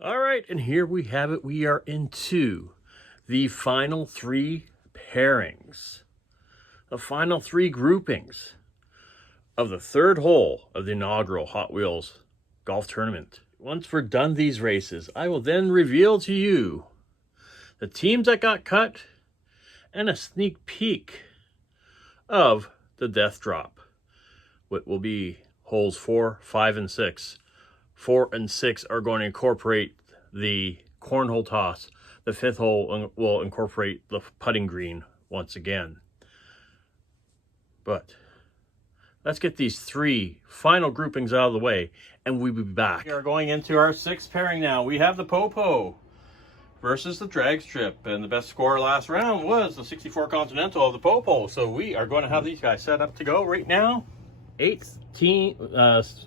All right, and here we have it. We are into the final 3 pairings, the final 3 groupings of the 3rd hole of the inaugural Hot Wheels golf tournament. Once we're done these races, I will then reveal to you the teams that got cut and a sneak peek of the death drop, what will be holes 4, 5, and 6. 4 and 6 are going to incorporate the cornhole toss. The 5th hole will incorporate the putting green once again. But let's get these 3 final groupings out of the way, and we'll be back. We are going into our 6th pairing now. We have the Popo versus the drag strip, and the best score last round was the 64 Continental of the Popo. So we are going to have these guys set up to go right now. 18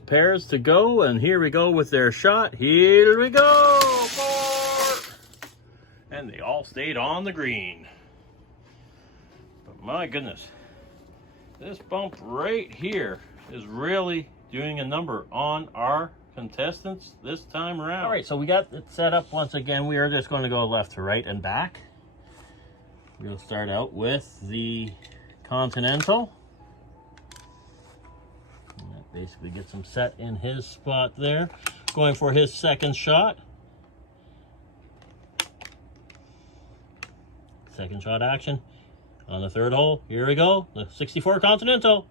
pairs to go, and here we go with their shot. Here we go, 4, and they all stayed on the green. But my goodness, this bump right here is really doing a number on our contestants this time around. All right, so we got it set up once again. We are just going to go left to right and back. We'll start out with the Continental. That basically gets him set in his spot there. Going for his 2nd shot. Second shot action on the 3rd hole. Here we go, the 64 Continental.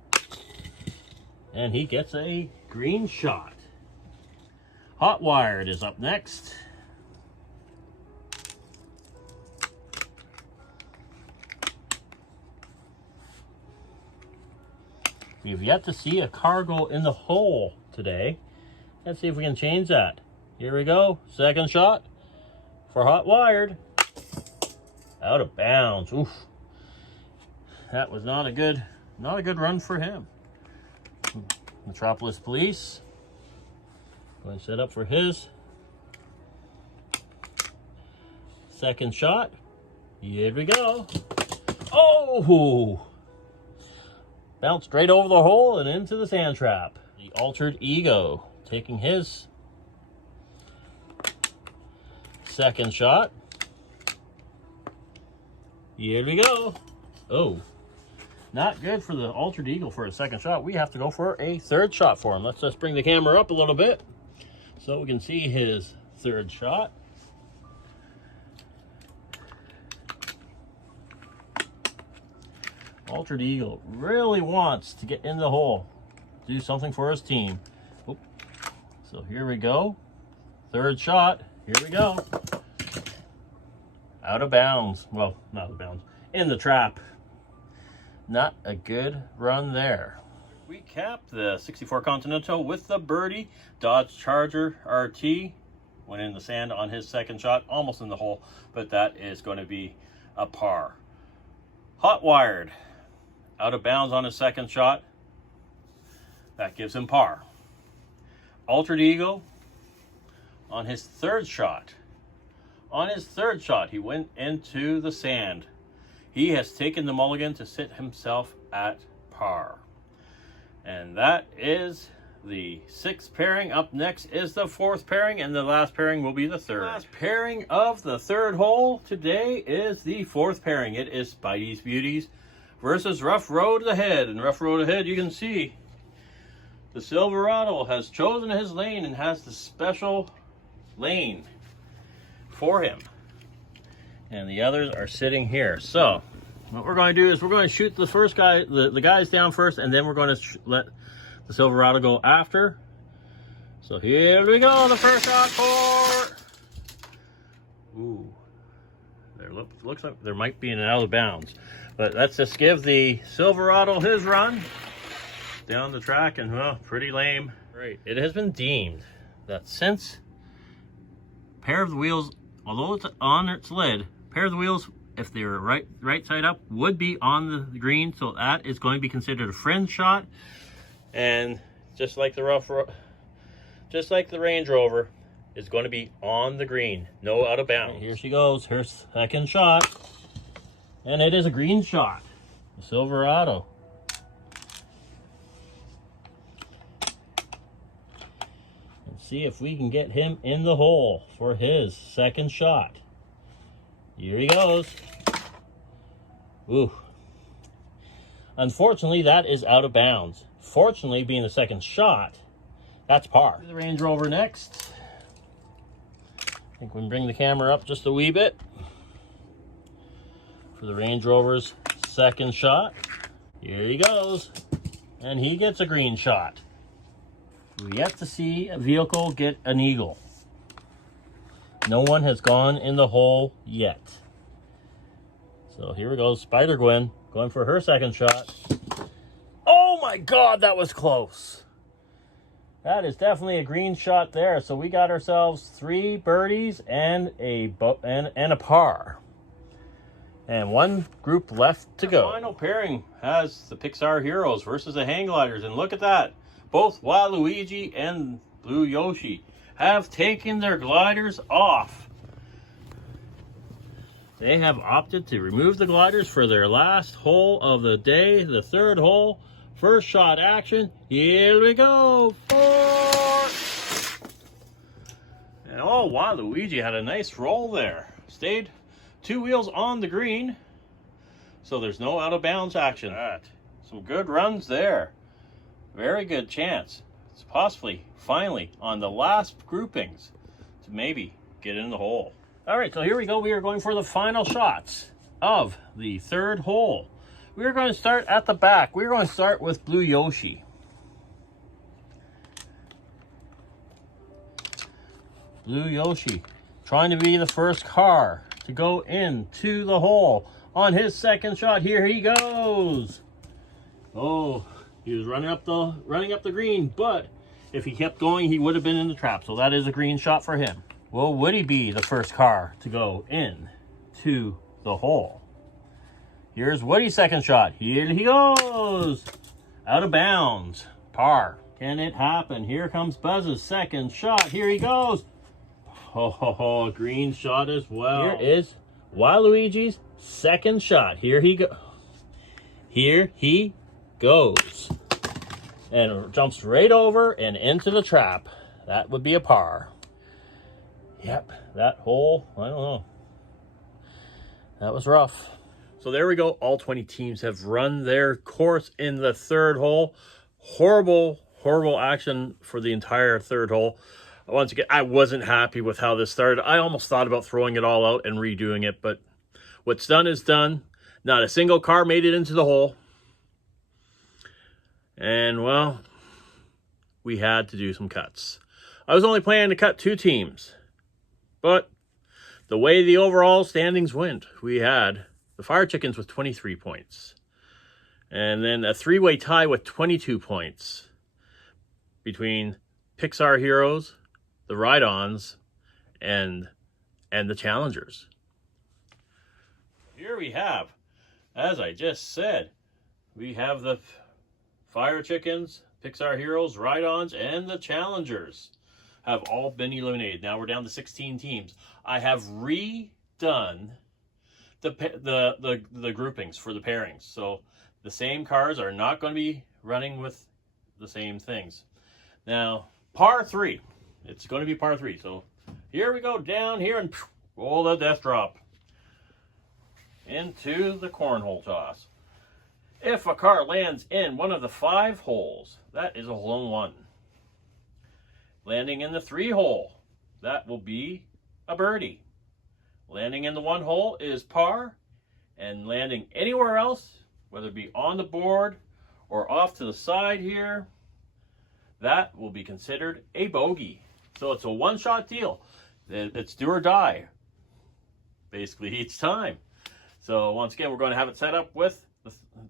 And he gets a green shot. Hot Wired is up next. We've yet to see a cargo in the hole today. Let's see if we can change that. Here we go, 2nd shot for Hot Wired. Out of bounds. Oof. That was not a good run for him. Metropolis Police going to set up for his 2nd shot. Here we go. Oh! Bounced straight over the hole and into the sand trap. The Altered Ego taking his 2nd shot. Here we go. Oh, not good for the Altered Eagle for a 2nd shot. We have to go for a 3rd shot for him. Let's just bring the camera up a little bit so we can see his 3rd shot. Altered Eagle really wants to get in the hole, do something for his team. Oop. So here we go. 3rd shot. Here we go. Out of bounds. Well, not out of bounds. In the trap. Not a good run there. We capped the 64 Continental with the birdie. Dodge Charger RT went in the sand on his 2nd shot, almost in the hole, but that is going to be a par. Hot Wired out of bounds on his 2nd shot. That gives him par. Altered Eagle on his 3rd shot. On his 3rd shot, he went into the sand. He has taken the mulligan to sit himself at par. And that is the 6th pairing. Up next is the 4th pairing, and the last pairing will be the 3rd. The last pairing of the 3rd hole today is the 4th pairing. It is Spidey's Beauties versus Rough Road Ahead. And Rough Road Ahead, you can see the Silverado has chosen his lane and has the special lane for him. And the others are sitting here. So what we're going to do is we're going to shoot the first guy, the guys down first, and then we're going to let the Silverado go after. So here we go, the first shot for... Ooh, there looks like there might be an out of bounds. But let's just give the Silverado his run down the track, and well, pretty lame. Right, it has been deemed that since pair of the wheels, although it's on its lid, pair of the wheels, if they were right side up, would be on the green, so that is going to be considered a fringe shot. And just like the Range Rover, is going to be on the green, no out of bounds. Here she goes, her 2nd shot, and it is a green shot, the Silverado. see if we can get him in the hole for his second shot. Here he goes. Ooh. Unfortunately, that is out of bounds. Fortunately, being the second shot, that's par. The Range Rover next. I think we can bring the camera up just a wee bit for the Range Rover's second shot. Here he goes. And he gets a green shot. We've yet to see a vehicle get an eagle. No one has gone in the hole yet. So here we go, Spider Gwen going for her second shot. Oh my God, that was close. That is definitely a green shot there. So we got ourselves 3 birdies and a par. And one group left to go. The final pairing has the Pixar Heroes versus the Hang Gliders. And look at that. Both Waluigi and Blue Yoshi have taken their gliders off. They have opted to remove the gliders for their last hole of the day, the 3rd hole. First shot action. Here we go. 4. And oh, Waluigi had a nice roll there. Stayed 2 wheels on the green. So there's no out of bounds action. Some good runs there. Very good chance. It's possibly, finally, on the last groupings to maybe get in the hole. All right, so here we go. We are going for the final shots of the 3rd hole. We're going to start at the back. We're going to start with Blue Yoshi. Blue Yoshi trying to be the first car to go into the hole on his second shot. Here he goes. Oh, he was running up the green, but if he kept going, he would have been in the trap. So that is a green shot for him. Well, would he be the first car to go in to the hole? Here's Woody's second shot. Here he goes. Out of bounds. Par. Can it happen? Here comes Buzz's second shot. Here he goes. Oh, green shot as well. Here is Waluigi's second shot. Here he goes. And jumps right over and into the trap. That would be a par. Yep, that hole, I don't know. That was rough. So there we go. All 20 teams have run their course in the 3rd hole. Horrible action for the entire 3rd hole. Once again, I wasn't happy with how this started. I almost thought about throwing it all out and redoing it, but what's done is done. Not a single car made it into the hole. And, well, we had to do some cuts. I was only planning to cut 2 teams. But the way the overall standings went, we had the Fire Chickens with 23 points. And then a 3-way tie with 22 points between Pixar Heroes, the Ride-Ons, and the Challengers. Here we have, as I just said, we have the Fire Chickens, Pixar Heroes, Ride-Ons, and the Challengers have all been eliminated. Now we're down to 16 teams. I have redone the groupings for the pairings. So the same cars are not going to be running with the same things. Now, par 3. It's going to be par 3. So here we go down here and roll the death drop into the cornhole toss. If a car lands in one of the 5 holes, that is a hole in 1. Landing in the 3 hole, that will be a birdie. Landing in the 1 hole is par, and landing anywhere else, whether it be on the board or off to the side here, that will be considered a bogey. So it's a one-shot deal. It's do or die, basically, each time. So once again, we're going to have it set up with,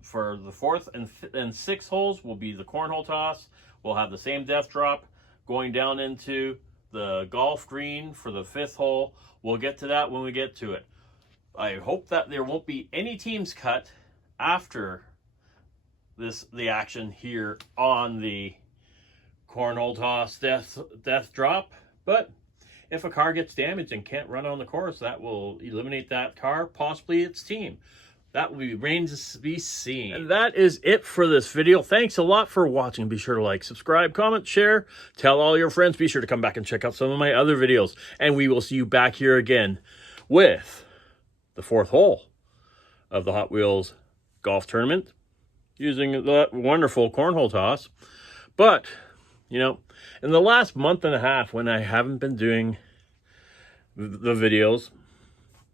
for the 4th and 6th holes will be the cornhole toss. We'll have the same death drop going down into the golf green for the 5th hole. We'll get to that when we get to it. I hope that there won't be any teams cut after the action here on the cornhole toss death drop. But if a car gets damaged and can't run on the course, that will eliminate that car, possibly its team. That remains to be seen. And that is it for this video. Thanks a lot for watching. Be sure to like, subscribe, comment, share. Tell all your friends. Be sure to come back and check out some of my other videos. And we will see you back here again with the 4th hole of the Hot Wheels golf tournament using the wonderful cornhole toss. But, you know, in the last month and a half when I haven't been doing the videos,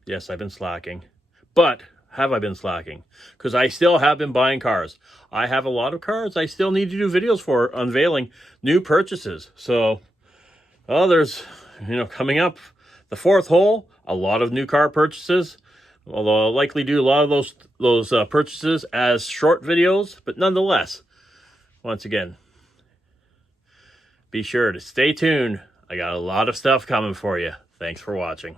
yes, I've been slacking. But have I been slacking? Because I still have been buying cars. I have a lot of cars I still need to do videos for, unveiling new purchases. So, well, there's, you know, coming up the 4th hole, a lot of new car purchases. Although I'll likely do a lot of those purchases as short videos, but nonetheless, once again, be sure to stay tuned. I got a lot of stuff coming for you. Thanks for watching.